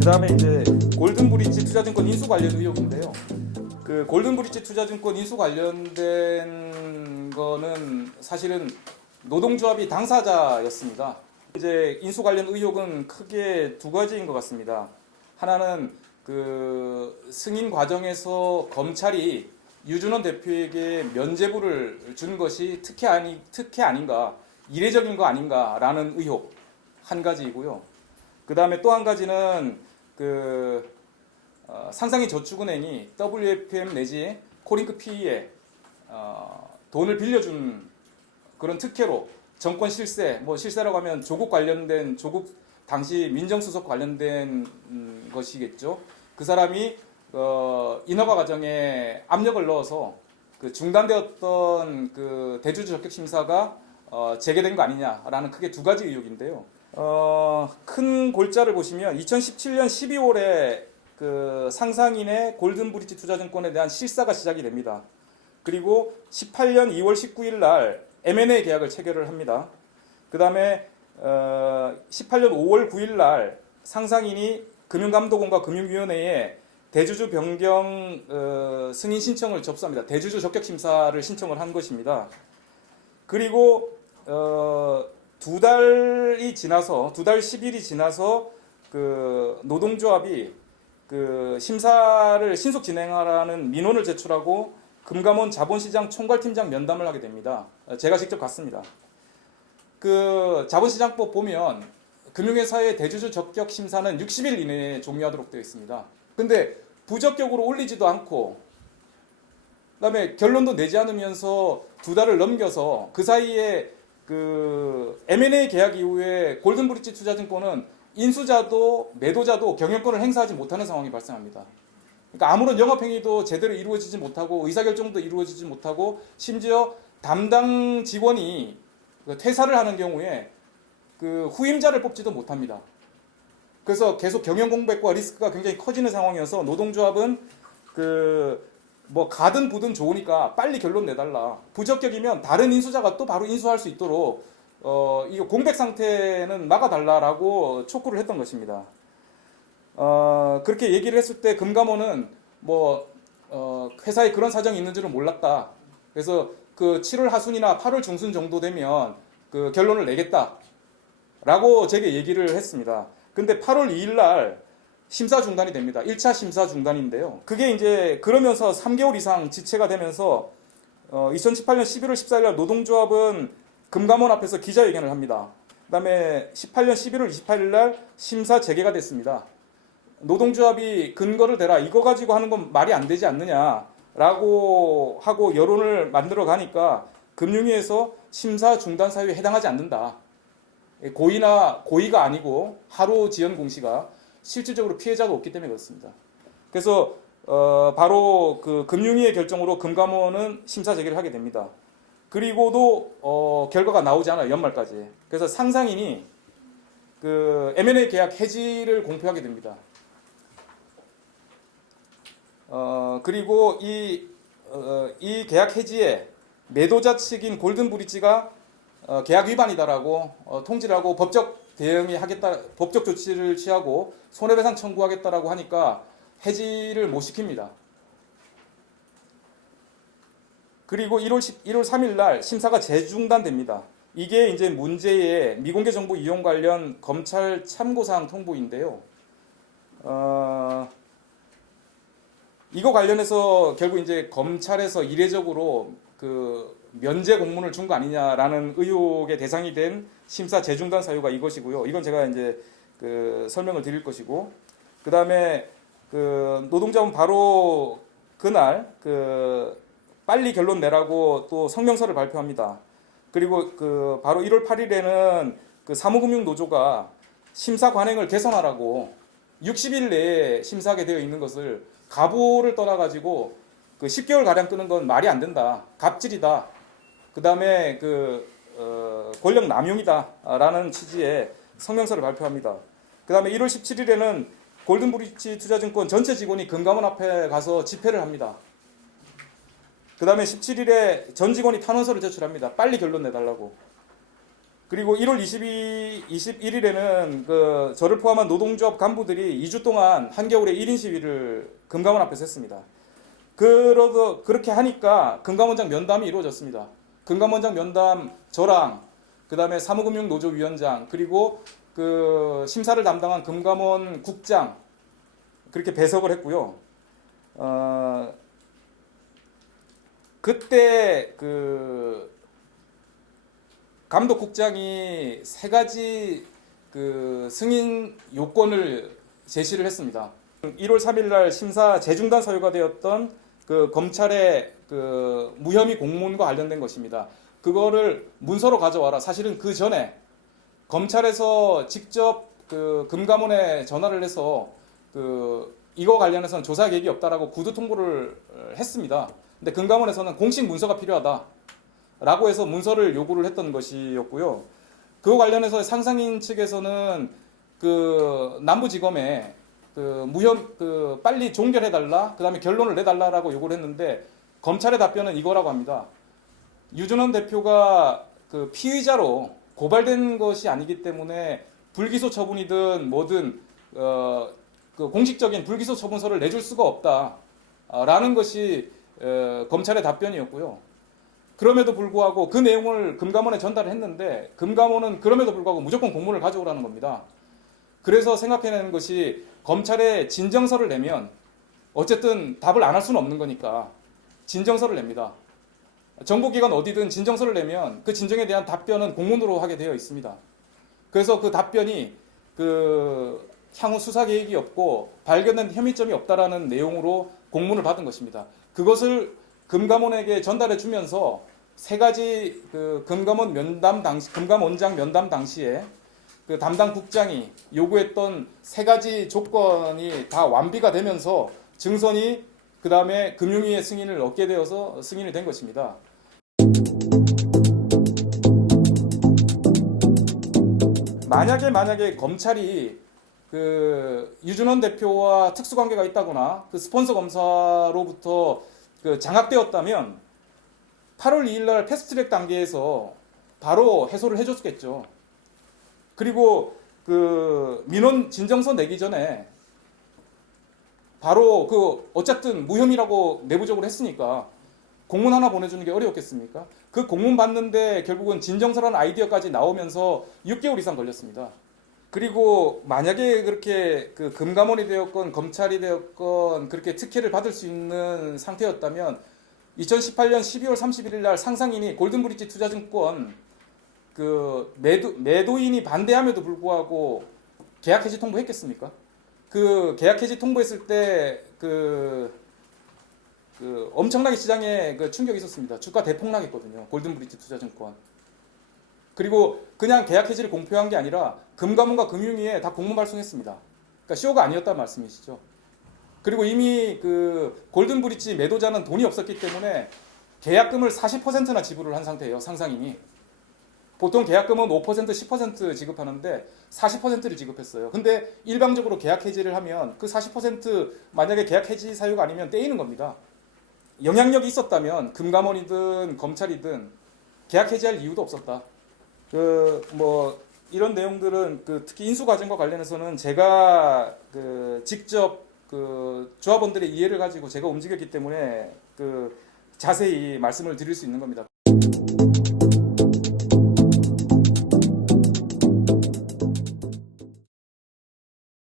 그다음에 이제 골든브릿지 투자증권 인수 관련 의혹인데요. 그 골든브릿지 투자증권 인수 관련된 거는 사실은 노동조합이 당사자였습니다. 이제 인수 관련 의혹은 크게 두 가지인 것 같습니다. 하나는 그 승인 과정에서 검찰이 유준원 대표에게 면죄부를 준 것이 특혜 아닌가, 이례적인 거 아닌가라는 의혹 한 가지이고요. 그 다음에 또 한 가지는 상상인 저축은행이 WFM 내지 코링크 PE에 돈을 빌려준 그런 특혜로 정권 실세, 뭐 실세라고 하면 조국 당시 민정수석 관련된 것이겠죠. 그 사람이 인허가 과정에 압력을 넣어서 그 중단되었던 그 대주주 적격 심사가 재개된 거 아니냐라는 크게 두 가지 의혹인데요. 큰 골자를 보시면 2017년 12월에 그 상상인의 골든브릿지 투자증권에 대한 실사가 시작이 됩니다. 그리고 18년 2월 19일 날 M&A 계약을 체결을 합니다. 그 다음에 18년 5월 9일 날 상상인이 금융감독원과 금융위원회에 대주주 변경 승인 신청을 접수합니다. 대주주 적격 심사를 신청을 한 것입니다. 그리고 두 달 10일이 지나서 그 노동조합이 그 심사를 신속 진행하라는 민원을 제출하고 금감원 자본시장 총괄팀장 면담을 하게 됩니다. 제가 직접 갔습니다. 그 자본시장법 보면 금융회사의 대주주 적격 심사는 60일 이내에 종료하도록 되어 있습니다. 근데 부적격으로 올리지도 않고 그다음에 결론도 내지 않으면서 두 달을 넘겨서 그 사이에 그 M&A 계약 이후에 골든브릿지 투자증권은 인수자도 매도자도 경영권을 행사하지 못하는 상황이 발생합니다. 그러니까 아무런 영업행위도 제대로 이루어지지 못하고 의사결정도 이루어지지 못하고 심지어 담당 직원이 퇴사를 하는 경우에 그 후임자를 뽑지도 못합니다. 그래서 계속 경영 공백과 리스크가 굉장히 커지는 상황이어서 노동조합은 뭐 가든 부든 좋으니까 빨리 결론 내달라. 부적격이면 다른 인수자가 또 바로 인수할 수 있도록 이 공백 상태는 막아달라라고 촉구를 했던 것입니다. 그렇게 얘기를 했을 때 금감원은 회사에 그런 사정이 있는 줄은 몰랐다. 그래서 그 7월 하순이나 8월 중순 정도 되면 그 결론을 내겠다라고 제게 얘기를 했습니다. 근데 8월 2일 날 심사 중단이 됩니다. 1차 심사 중단인데요. 그게 이제 그러면서 3개월 이상 지체가 되면서 2018년 11월 14일 날 노동조합은 금감원 앞에서 기자회견을 합니다. 그 다음에 18년 11월 28일 날 심사 재개가 됐습니다. 노동조합이 근거를 대라, 이거 가지고 하는 건 말이 안 되지 않느냐라고 하고 여론을 만들어 가니까 금융위에서 심사 중단 사유에 해당하지 않는다. 고의가 아니고 하루 지연 공시가 실질적으로 피해자가 없기 때문에 그렇습니다. 그래서 바로 그 금융위의 결정으로 금감원은 심사 재개를 하게 됩니다. 그리고도 결과가 나오지 않아요. 연말까지. 그래서 상상인이 그 M&A 계약 해지를 공표하게 됩니다. 그리고 이 계약 해지에 매도자 측인 골든브릿지가 계약 위반이다라고 통지를 하고 법적 조치를 취하고 손해배상 청구하겠다라고 하니까 해지를 못 시킵니다. 그리고 1월 3일 날 심사가 재중단됩니다. 이게 이제 문제의 미공개 정보 이용 관련 검찰 참고사항 통보인데요. 이거 관련해서 결국 이제 검찰에서 이례적으로 그 면제 공문을 준 거 아니냐라는 의혹의 대상이 된 심사 재중단 사유가 이것이고요. 이건 제가 이제 그 설명을 드릴 것이고, 그 다음에 그 노동자는 바로 그날 그 빨리 결론 내라고 또 성명서를 발표합니다. 그리고 그 바로 1월 8일에는 그 사무금융노조가 심사 관행을 개선하라고 60일 내에 심사하게 되어 있는 것을 가보를 떠나가지고 그 10개월 가량 끄는 건 말이 안 된다. 갑질이다. 그 다음에 권력 남용이다라는 취지의 성명서를 발표합니다. 그 다음에 1월 17일에는 골든브릿지 투자증권 전체 직원이 금감원 앞에 가서 집회를 합니다. 그 다음에 17일에 전 직원이 탄원서를 제출합니다. 빨리 결론 내달라고. 그리고 1월 21일에는 그 저를 포함한 노동조합 간부들이 2주 동안 한겨울에 1인 시위를 금감원 앞에서 했습니다. 그렇게 하니까 금감원장 면담이 이루어졌습니다. 금감원장 면담 저랑 그다음에 사무금융노조위원장 그리고 그 심사를 담당한 금감원 국장 그렇게 배석을 했고요. 그때 그 감독국장이 세 가지 그 승인 요건을 제시를 했습니다. 1월 3일 날 심사 재중단 사유가 되었던 그 검찰의 그 무혐의 공문과 관련된 것입니다. 그거를 문서로 가져와라. 사실은 그 전에 검찰에서 직접 그 금감원에 전화를 해서 그 이거 관련해서는 조사 계획이 없다라고 구두 통보를 했습니다. 근데 금감원에서는 공식 문서가 필요하다라고 해서 문서를 요구를 했던 것이었고요. 그거 관련해서 상상인 측에서는 그 남부지검에 그 빨리 종결해달라, 그 다음에 결론을 내달라라고 요구를 했는데 검찰의 답변은 이거라고 합니다. 유준헌 대표가 그 피의자로 고발된 것이 아니기 때문에 불기소 처분이든 뭐든 그 공식적인 불기소 처분서를 내줄 수가 없다라는 것이 검찰의 답변이었고요. 그럼에도 불구하고 그 내용을 금감원에 전달을 했는데 금감원은 그럼에도 불구하고 무조건 공문을 가져오라는 겁니다. 그래서 생각해내는 것이 검찰에 진정서를 내면 어쨌든 답을 안 할 수는 없는 거니까 진정서를 냅니다. 정보기관 어디든 진정서를 내면 그 진정에 대한 답변은 공문으로 하게 되어 있습니다. 그래서 그 답변이 그 향후 수사 계획이 없고 발견된 혐의점이 없다라는 내용으로 공문을 받은 것입니다. 그것을 금감원에게 전달해 주면서 세 가지 그 금감원장 면담 당시에 그 담당 국장이 요구했던 세 가지 조건이 다 완비가 되면서 증선이 그 다음에 금융위의 승인을 얻게 되어서 승인이 된 것입니다. 만약에 검찰이 그 유준헌 대표와 특수관계가 있다거나 그 스폰서 검사로부터 그 장악되었다면 8월 2일 날 패스트트랙 단계에서 바로 해소를 해줬겠죠. 그리고 그 민원 진정서 내기 전에 바로 그 어쨌든 무혐의라고 내부적으로 했으니까 공문 하나 보내주는 게 어려웠겠습니까? 그 공문 받는데 결국은 진정서라는 아이디어까지 나오면서 6개월 이상 걸렸습니다. 그리고 만약에 그렇게 그 금감원이 되었건 검찰이 되었건 그렇게 특혜를 받을 수 있는 상태였다면 2018년 12월 31일 날 상상인이 골든브릿지 투자증권 그 매도인이 반대함에도 불구하고 계약 해지 통보했겠습니까? 그 계약 해지 통보했을 때 그 엄청나게 시장에 그 충격이 있었습니다. 주가 대폭락했거든요. 골든브릿지 투자증권. 그리고 그냥 계약 해지를 공표한 게 아니라 금감원과 금융위에 다 공문 발송했습니다. 그러니까 쇼가 아니었단 말씀이시죠. 그리고 이미 그 골든브릿지 매도자는 돈이 없었기 때문에 계약금을 40%나 지불을 한 상태예요. 상상인이. 보통 계약금은 5%, 10% 지급하는데 40%를 지급했어요. 근데 일방적으로 계약 해지를 하면 그 40% 만약에 계약 해지 사유가 아니면 떼이는 겁니다. 영향력이 있었다면 금감원이든 검찰이든 계약 해지할 이유도 없었다. 그 뭐 이런 내용들은 그 특히 인수 과정과 관련해서는 제가 그 직접 그 조합원들의 이해를 가지고 제가 움직였기 때문에 그 자세히 말씀을 드릴 수 있는 겁니다.